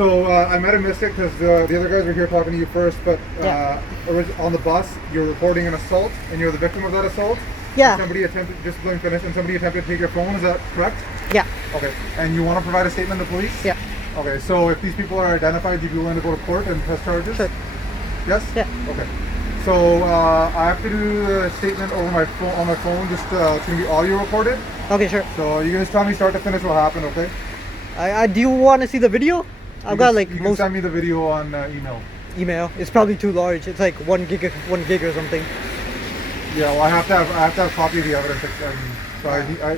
So I made a mistake because the other guys were here talking to you first, but on the bus, you're reporting an assault, and you're the victim of that assault. Yeah. Somebody attempted, just let me finish, and somebody attempted to take your phone, is that correct? Yeah. Okay, and you want to provide a statement to police? Yeah. Okay, so if these people are identified, you'd be willing to go to court and press charges? Sure. Yes? Yeah. Okay. So I have to do a statement over my phone, on my phone, just it's going to be audio recorded. Okay, sure. So you guys tell me start to finish what happened, okay? Do you want to see the video? I've got like you can most send me the video on email. email. It's probably too large. It's like 1 gig or something. Yeah, well I have to have a copy of the evidence. So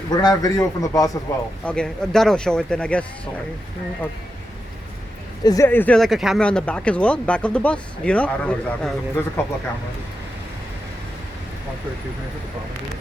we're gonna have video from the bus as well. Okay, that'll show it then, I guess. Okay. Okay. Is there like a camera on the back as well? Back of the bus? Do you know? I don't know exactly. Oh, okay. There's a couple of cameras. 132 minutes at the bottom.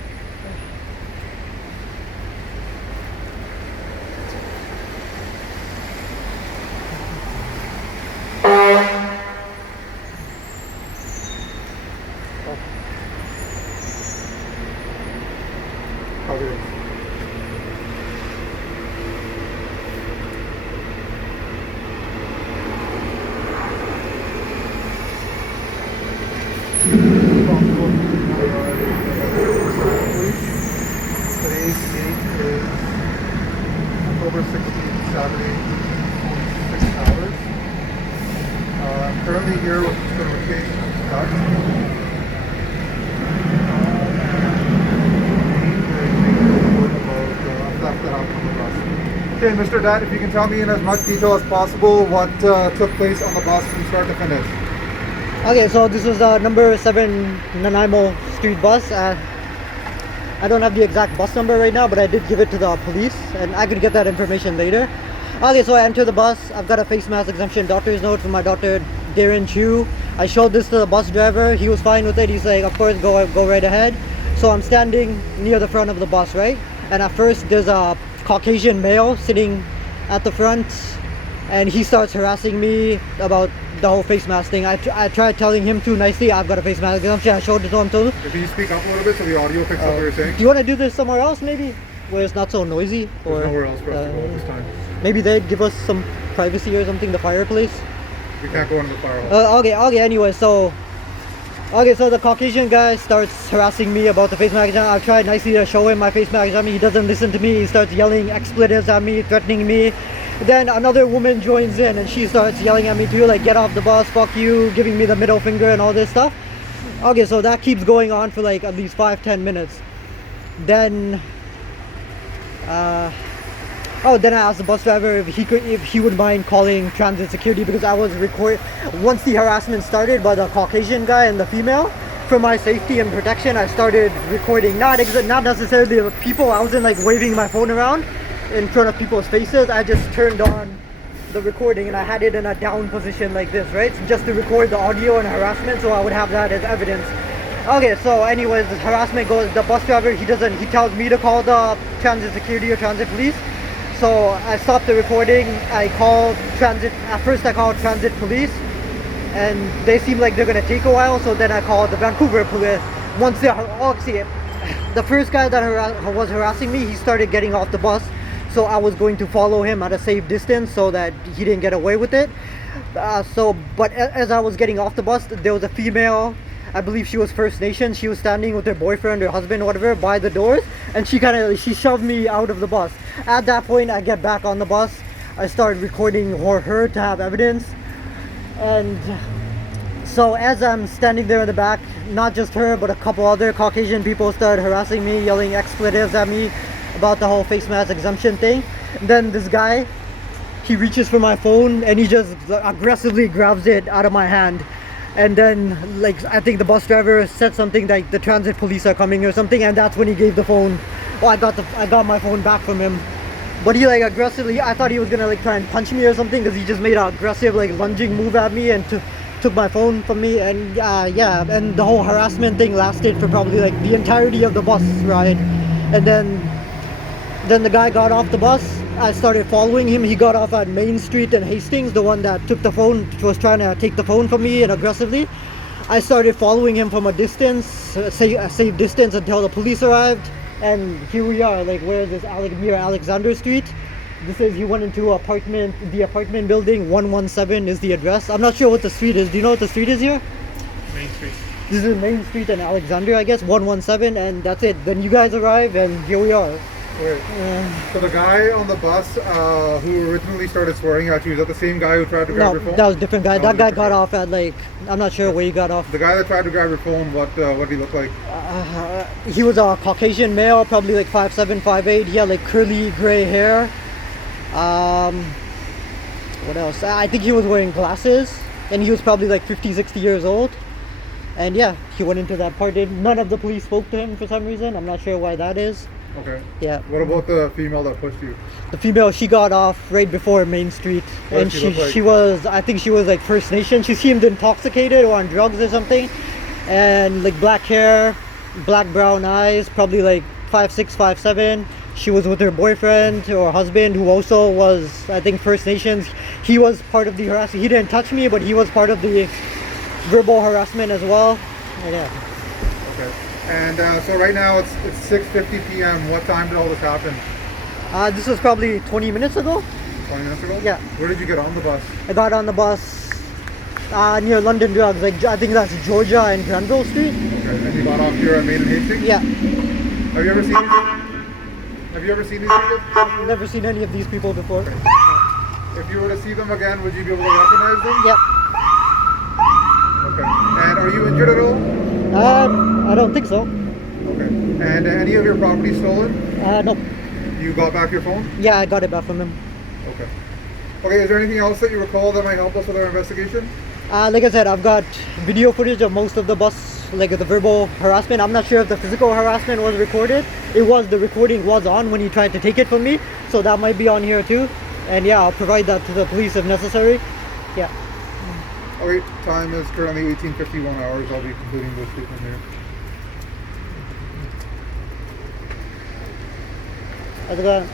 Today's date is October 16th, Saturday, 46 hours. I'm currently here with Mr. Altercation. Okay, Mr. Dad, if you can tell me in as much detail as possible what took place on the bus from start to finish. Okay, so this was the number 7 Nanaimo Street bus. I don't have the exact bus number right now, but I did give it to the police, and I could get that information later. Okay, so I enter the bus. I've got a face mask exemption doctor's note from my doctor, Darren Chu. I showed this to the bus driver. He was fine with it. He's like, of course, go right ahead. So I'm standing near the front of the bus, right? And at first, there's a Caucasian male sitting at the front, and he starts harassing me about the whole face mask thing. I tried telling him too nicely, I've got a face mask exemption. I showed it to him too. If you speak up a little bit so the audio picks up what you're saying. Do you want to do this somewhere else maybe? Where it's not so noisy? There's nowhere else for us to go at this time. Maybe they'd give us some privacy or something, the fireplace? We can't go into the firehouse. Okay, anyway, so the Caucasian guy starts harassing me about the face mask exemption. I've tried nicely to show him my face mask exemption. He doesn't listen to me. He starts yelling expletives at me, threatening me. Then another woman joins in and she starts yelling at me too, like get off the bus, fuck you, giving me the middle finger and all this stuff. Okay, so that keeps going on for like at least 5-10 minutes. Then then I asked the bus driver if he would mind calling transit security, because I was once the harassment started by the Caucasian guy and the female. For my safety and protection, I started recording, not necessarily the people. I wasn't like waving my phone around in front of people's faces. I just turned on the recording and I had it in a down position like this, right? Just to record the audio and harassment, so I would have that as evidence. Okay, so anyways, the harassment goes, the bus driver, he tells me to call the transit security or transit police. So I stopped the recording. At first I called transit police, and they seem like they're gonna take a while, so then I called the Vancouver police. The first guy that was harassing me, he started getting off the bus, so I was going to follow him at a safe distance so that he didn't get away with it. But as I was getting off the bus, there was a female, I believe she was First Nation. She was standing with her boyfriend or husband or whatever by the doors, and she shoved me out of the bus. At that point, I get back on the bus. I started recording her to have evidence. And so as I'm standing there in the back, not just her, but a couple other Caucasian people started harassing me, yelling expletives at me about the whole face mask exemption thing. And then this guy, he reaches for my phone and he just aggressively grabs it out of my hand. And then, like, I think the bus driver said something like the transit police are coming or something, and that's when he gave the phone. Oh, I got my phone back from him. But he like aggressively, I thought he was gonna like try and punch me or something, because he just made an aggressive like lunging move at me and took my phone from me. And yeah, and the whole harassment thing lasted for probably like the entirety of the bus ride. And then the guy got off the bus. I started following him. He got off at Main Street in Hastings, the one that took the phone, was trying to take the phone from me and aggressively. I started following him from a distance, a safe distance, until the police arrived. And here we are, like, where is this, near Alexander Street. This is, you went into the apartment building, 117 is the address. I'm not sure what the street is. Do you know what the street is here? Main Street. This is Main Street and Alexandria, I guess, 117, and that's it. Then you guys arrive, and here we are. Wait. So the guy on the bus who originally started swearing at you, is that the same guy who tried to grab No, your phone? that was a different guy. No, That guy different got guy. off at like, I'm not sure where he got off. The guy that tried to grab your phone, what did he look like? He was a Caucasian male, probably like 5'7", 5'8". He had like curly gray hair. What else? I think he was wearing glasses, and he was probably like 50, 60 years old. And yeah, he went into that party. None of the police spoke to him for some reason. I'm not sure why that is. Okay. Yeah. What about the female that pushed you? The female, she got off right before Main Street, What and did she look like? she was, I think she was like First Nation. She seemed intoxicated or on drugs or something, and like black hair, black brown eyes, probably like 5'6", 5'7". She was with her boyfriend or husband, who also was, I think, First Nations. He was part of the harassment. He didn't touch me, but he was part of the verbal harassment as well. Yeah. Okay. And so right now it's 6:50 p.m. What time did all this happen? This was probably 20 minutes ago. 20 minutes ago? Yeah. Where did you get on the bus? I got on the bus near London Drugs, like I think that's Georgia and Granville Street. Okay. And you got off here at Main and Hastings? Yeah, Have you ever seen Have you ever seen these people? I've never seen any of these people before. If you were to see them again, would you be able to recognize them? Yep. Okay. And are you injured at all? I don't think so. Okay. And any of your property stolen? No. You got back your phone? Yeah, I got it back from him. Okay. Okay, is there anything else that you recall that might help us with our investigation? Like I said, I've got video footage of most of the bus, like the verbal harassment. I'm not sure if the physical harassment was recorded. The recording was on when he tried to take it from me, so that might be on here too. And yeah, I'll provide that to the police if necessary. Yeah. Okay, time is currently 18:51 hours. I'll be completing this statement here. How's it going?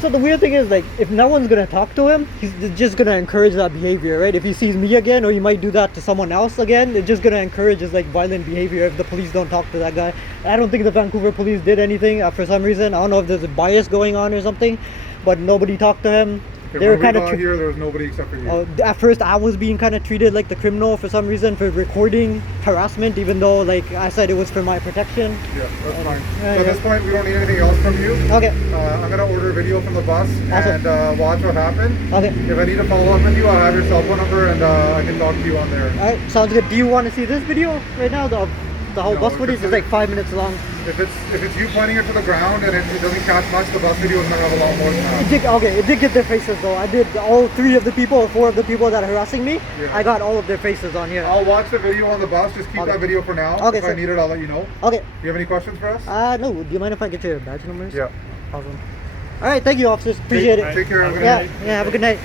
So the weird thing is, like, if no one's gonna talk to him, he's just gonna encourage that behavior, right? If he sees me again, or he might do that to someone else again, it's just gonna encourage his like violent behavior if the police don't talk to that guy. I don't think the Vancouver police did anything for some reason. I don't know if there's a bias going on or something, but nobody talked to him. They were When we kind got of here, there was nobody except for you. at first I was being kind of treated like the criminal for some reason for recording harassment, even though like I said it was for my protection. Yeah, that's fine. So yeah. at this point, we don't need anything else from you. Okay. I'm gonna order a video from the bus Awesome. and watch what happened. Okay. If I need to follow up with you, I'll have your cell phone number and I can talk to you on there. Alright, sounds good. Do you want to see this video right now? The whole No, bus if footage it's is like 5 minutes long. If it's you pointing it to the ground and it doesn't catch much, the bus video is gonna have a lot more than that. It did get their faces though. I did all 3 of the people or 4 of the people that are harassing me. Yeah. I got all of their faces on here. I'll watch the video on the bus. Just keep Okay. that video for now. Okay, If sir. I need it, I'll let you know. Okay. Do you have any questions for us? No. Do you mind if I get your badge numbers? Yeah. Awesome. Alright, thank you officers. Appreciate it. Take care. Have a good Yeah, night. yeah, have a good night.